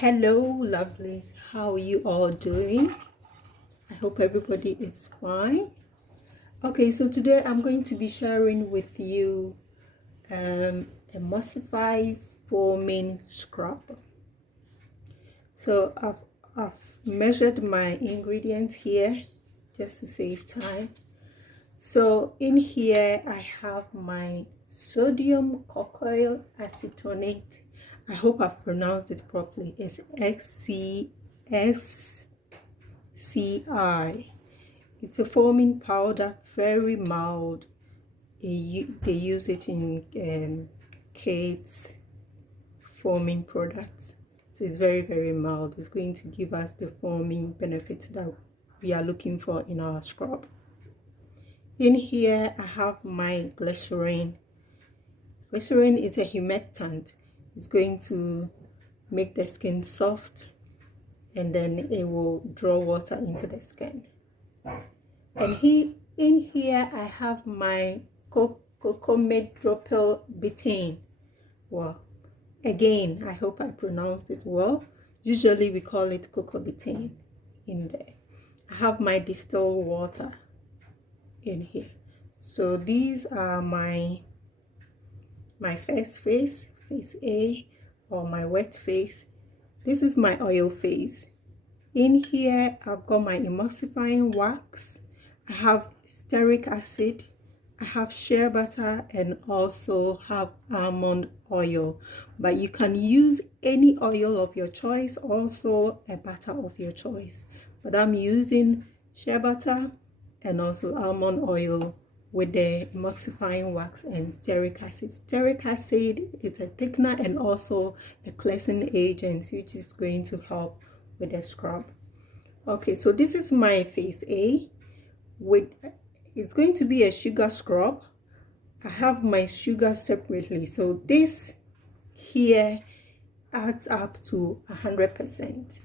Hello, lovelies. How are you all doing? I hope everybody is fine. Okay, so today I'm going to be sharing with you emulsify foaming scrub. So I've measured my ingredients here just to save time. So in here I have my sodium cocoyl acetonate. I hope I've pronounced it properly. It's XCSCI. It's a foaming powder, very mild. They use it in kids foaming products. So it's very mild. It's going to give us the foaming benefits that we are looking for in our scrub. In here I have my glycerin. Glycerin is a humectant. It's going to make the skin soft, and then it will draw water into the skin. And in here I have my cocomidropyl betaine. Well, again, I hope I pronounced it well. Usually we call it cocoa betaine in there. I have my distilled water in here. So these are my first phase A, or my wet phase. This is my oil phase. In here I've got my emulsifying wax, I have stearic acid, I have shea butter, and also have almond oil. But you can use any oil of your choice, also a butter of your choice. But I'm using shea butter and also almond oil with the emulsifying wax and stearic acid. Stearic acid is a thickener and also a cleansing agent, which is going to help with the scrub. Okay, so this is my phase A. It's going to be a sugar scrub. I have my sugar separately, so this here adds up to 100%.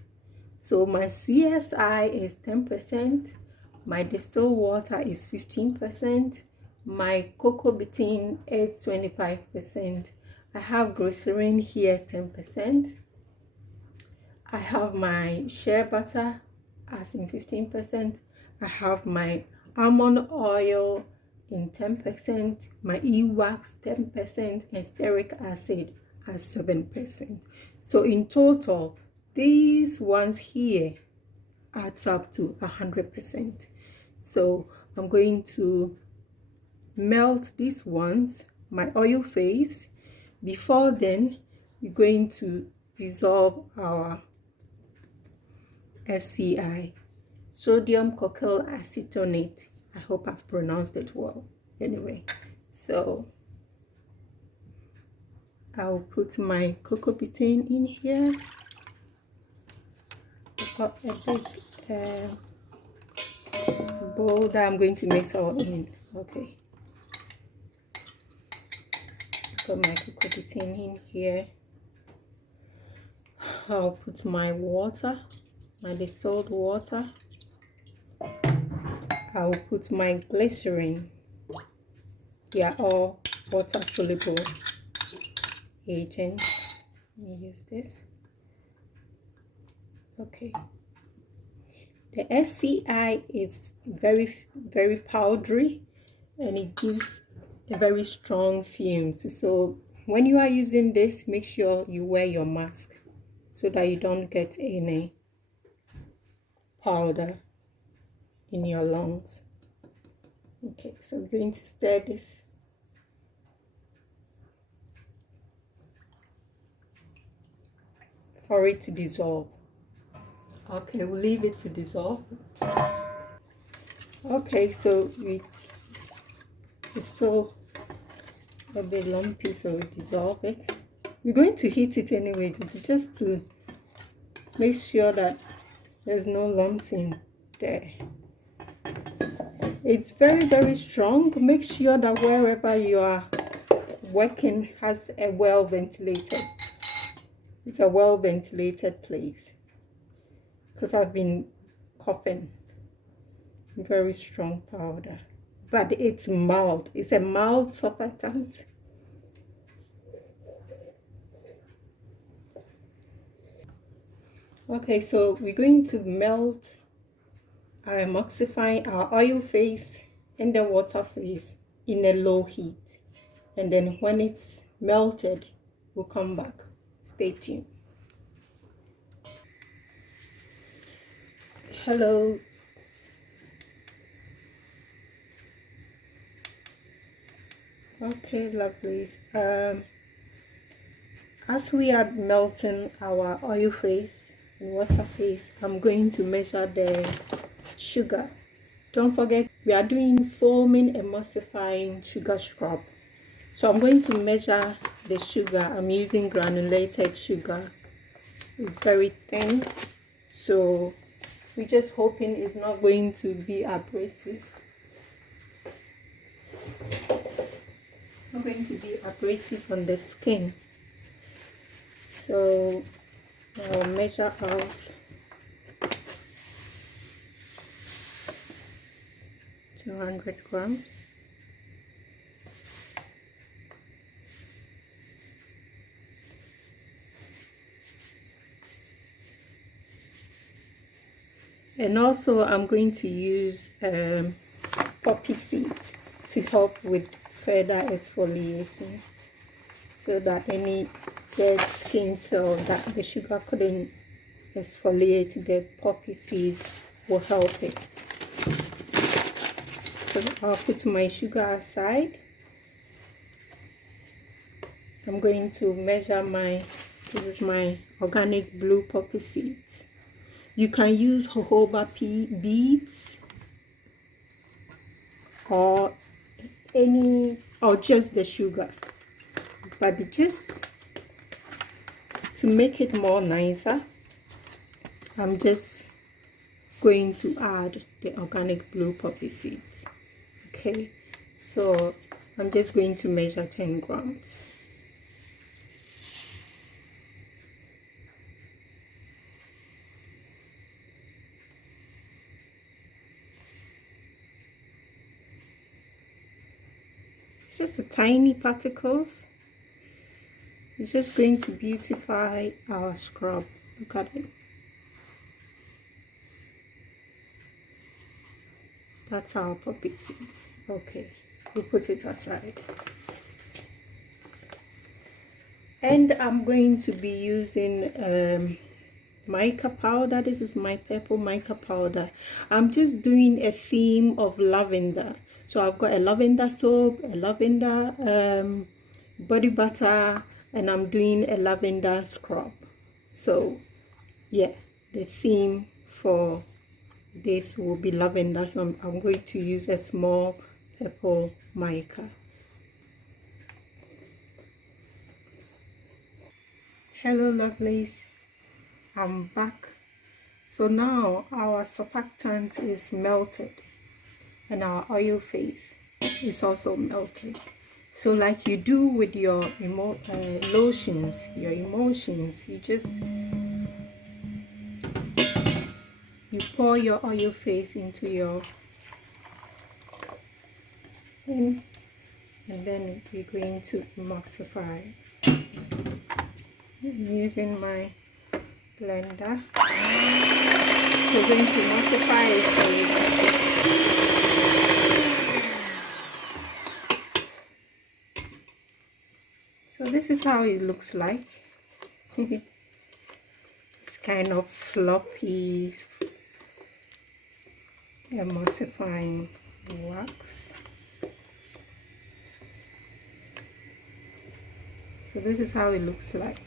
So my CSI is 10%, my distilled water is 15%, my cocoa betaine is 25%, I have glycerin here 10%, I have my shea butter as in 15%, I have my almond oil in 10%, my e-wax 10%, and stearic acid as 7%. So in total, these ones here adds up to 100%. So I'm going to melt these ones, my oil phase. Before then, we're going to dissolve our SCI, sodium cocoyl acetonate. I hope I've pronounced it well. Anyway, so I'll put my cocoa betaine in here. I've got a big bowl that I'm going to mix all in. Okay, got my cocoa betaine in here. I'll put my water, my distilled water. I'll put my glycerin. They are all water soluble agents. Let me use this. Okay. The SCI is very powdery, and it gives a very strong fumes. So when you are using this, make sure you wear your mask so that you don't get any powder in your lungs. Okay, so I'm going to stir this. For it to dissolve. Okay, we'll leave it to dissolve. Okay, so it's still a bit lumpy, so we dissolve it. We're going to heat it anyway, just to make sure that there's no lumps in there. It's very strong. Make sure that wherever you are working has a it's a well ventilated place, because I've been coughing. Very strong powder, but it's mild. It's a mild surfactant. Okay, so we're going to melt our emulsifying our oil phase and the water phase in a low heat, and then when it's melted we'll come back. Stay tuned. Hello. Okay, lovelies. As we are melting our oil phase and water phase, I'm going to measure the sugar. Don't forget, we are doing foaming emulsifying sugar scrub. So I'm going to measure the sugar. I'm using granulated sugar. It's very thin, so we're just hoping it's not going to be abrasive. Not going to be abrasive on the skin. So I'll measure out 200 grams. And also I'm going to use poppy seeds to help with further exfoliation, so that any dead skin cell that the sugar couldn't exfoliate, the poppy seed will help it. So I'll put my sugar aside. I'm going to measure this is my organic blue poppy seeds. You can use jojoba beads or just the sugar, but just to make it more nicer, I'm just going to add the organic blue poppy seeds. Okay, so I'm just going to measure 10 grams. It's just a tiny particles. It's just going to beautify our scrub. Look at it. That's our poppy seeds. Okay, we'll put it aside. And I'm going to be using mica powder. This is my purple mica powder. I'm just doing a theme of lavender. So I've got a lavender soap, a lavender body butter, and I'm doing a lavender scrub. So yeah, the theme for this will be lavender. So I'm going to use a small purple mica. Hello lovelies, I'm back. So now our surfactant is melted and our oil phase is also melted. So like you do with your lotions, your emulsions, you pour your oil phase into your thing, and then you're going to emulsify. I'm using my blender. So we're going to emulsify it. So this is how it looks like. It's kind of floppy emulsifying wax. So this is how it looks like.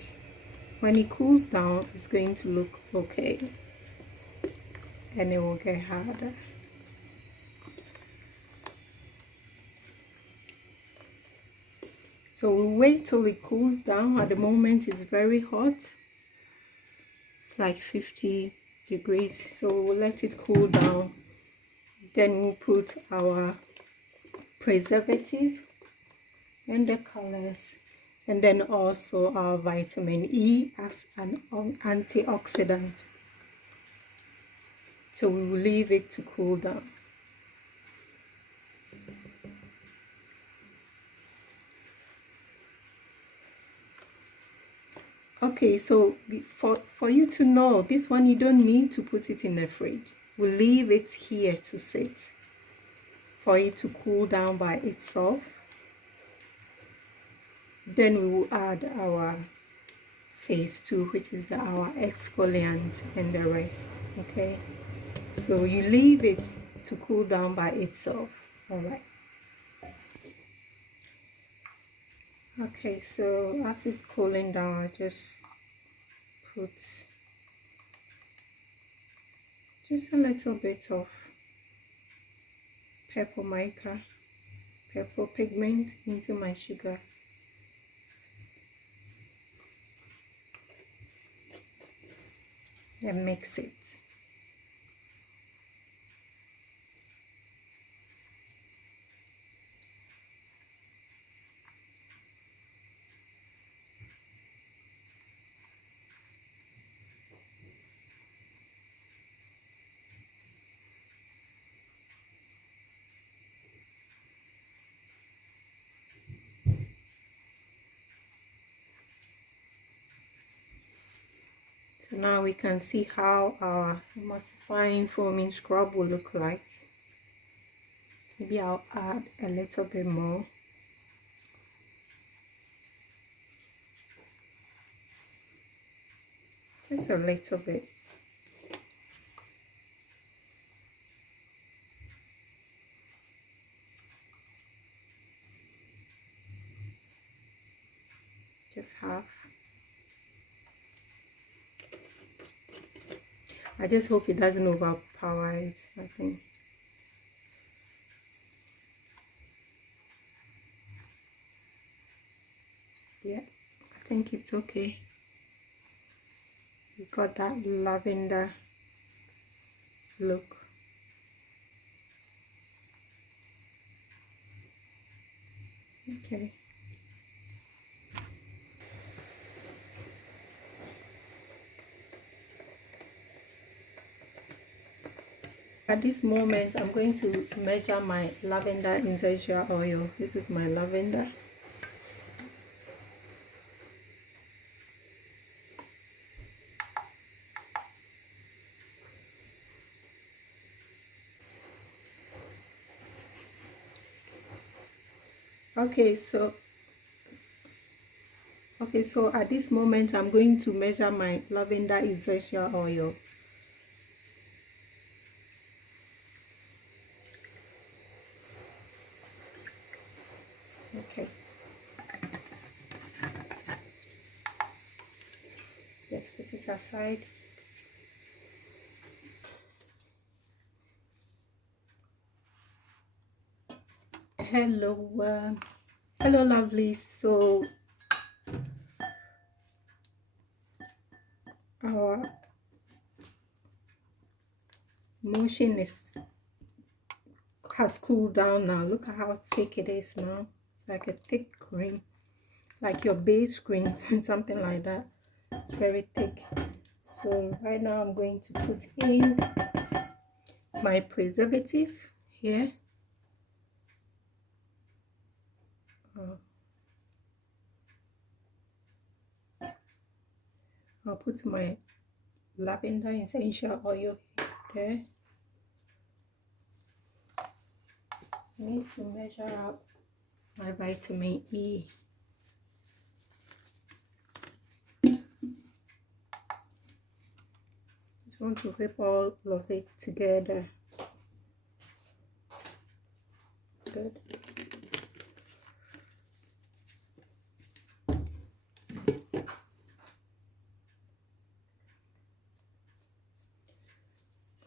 When it cools down, it's going to look okay, and it will get harder. So we'll wait till it cools down. At the moment it's very hot. It's like 50 degrees. So we'll let it cool down. Then we'll put our preservative and the colors, and then also our vitamin E as an antioxidant. So we will leave it to cool down. Okay, so for you to know, this one you don't need to put it in the fridge. We'll leave it here to sit for it to cool down by itself. Then we will add our phase 2, which is our exfoliant and the rest. Okay, so you leave it to cool down by itself. All right. Okay, so as it's cooling down, I just put just a little bit of purple mica, purple pigment into my sugar. And mix it. So now we can see how our emulsifying foaming scrub will look like. Maybe I'll add a little bit more. Just a little bit. Just half. I just hope it doesn't overpower it, I think. Yeah, I think it's okay. We got that lavender look. Okay. At this moment, I'm going to measure my lavender essential oil. This is my lavender. Okay, so at this moment, I'm going to measure my lavender essential oil. Okay. Let's put it aside. Hello, hello, lovelies. So our motion has cooled down now. Look at how thick it is now. It's like a thick cream, like your base cream, something like that. It's very thick. So right now I'm going to put in my preservative here. I'll put my lavender essential oil there. I need to measure out my vitamin E. Just want to whip all of it together. Good.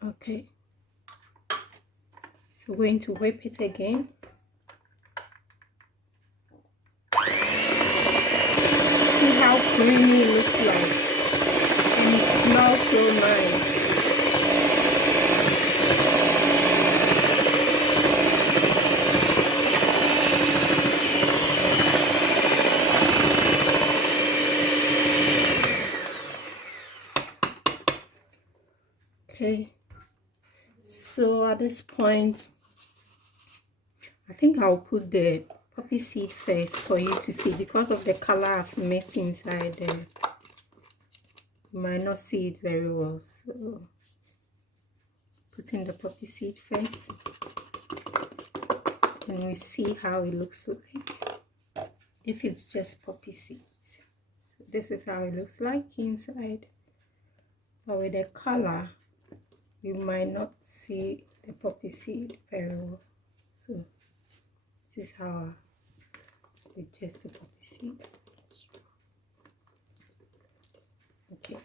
Okay. So we're going to whip it again. See how creamy it looks like. And it smells so nice. Okay, so at this point, I think I'll put the poppy seed first for you to see because of the color I've mixed inside there. You might not see it very well, so put in the poppy seed first and we see how it looks like if it's just poppy seeds. So this is how it looks like inside, but with the color you might not see the poppy seed very well. So this is how with just the poppy seed. Okay,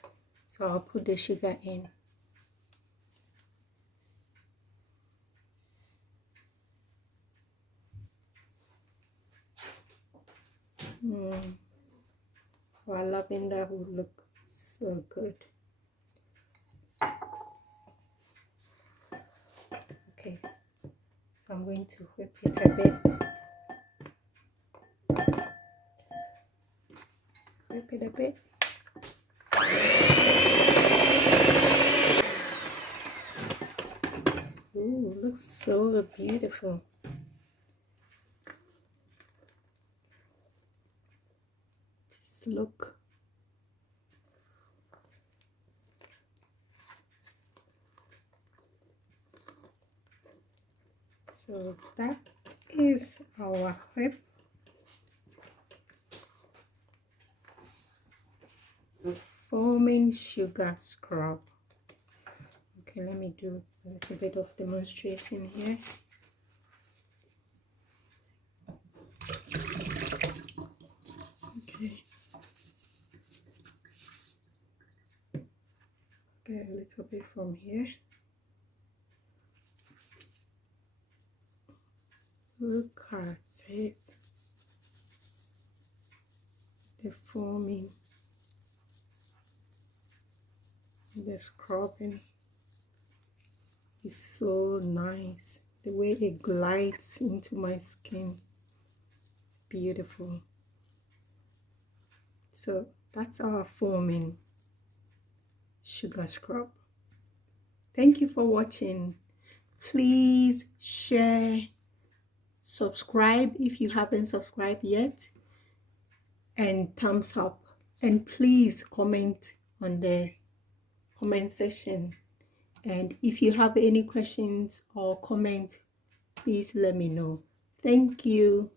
so I'll put the sugar in. Our lavender would look so good. Okay, so I'm going to whip it a bit. Whip it a bit. Ooh, looks so beautiful. Just look. So that is our whip. Foaming sugar scrub. Okay, let me do a little bit of demonstration here. Okay. Get a little bit from here. Look at it. The foaming. The scrubbing is so nice. The way it glides into my skin, it's beautiful. So that's our foaming sugar scrub. Thank you for watching. Please share, subscribe if you haven't subscribed yet, and thumbs up, and please comment on the comment section. And if you have any questions or comments, please let me know. Thank you.